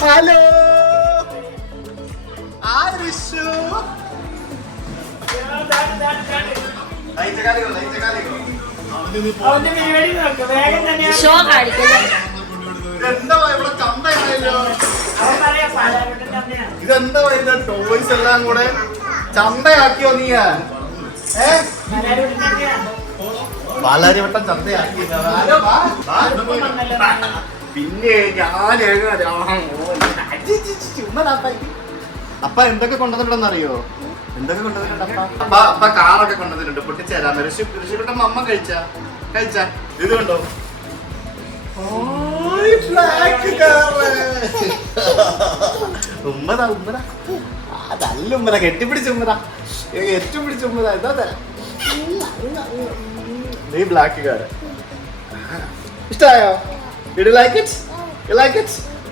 Hello. Show ഇതെന്താ ഇവിടെ ചന്തയാണല്ലോ? അവൻ പറയാ പാലാവട്ടം തന്നെയാണ് ഇതെന്താ ഇത് ടോയ്സ് എല്ലാം കൂടെ? ചന്തയാക്കിയോ നീ? ഏ? പാലാരിവട്ടം ചന്തയാക്കി. പിന്നെ ഞാൻ അപ്പ എന്തൊക്കെ കൊണ്ടുവന്നിട്ടുണ്ടെന്ന് അറിയോ എന്തൊക്കെ കൊണ്ടുവന്നിട്ടുണ്ട് അപ്പ? അപ്പ കാറൊക്കെ കൊണ്ടുവന്നിട്ടുണ്ട്. പൊട്ടിച്ചേരാൻ ഋഷി ഋഷിപ്പെട്ട അമ്മ കഴിച്ച? കഴിച്ച? ഇത് കണ്ടോ. ഉമ്മതാ ഉമ്മതാ. അതല്ല ഉമ്മത. കെട്ടിപ്പിടിച്ച ഉമ്മതാ. ഏറ്റവും പിടിച്ച ഉമ്മതാ. എന്താ തരാം നീ ബ്ലാക്ക് കാർ ഇഷ്ടായോ? You like it like it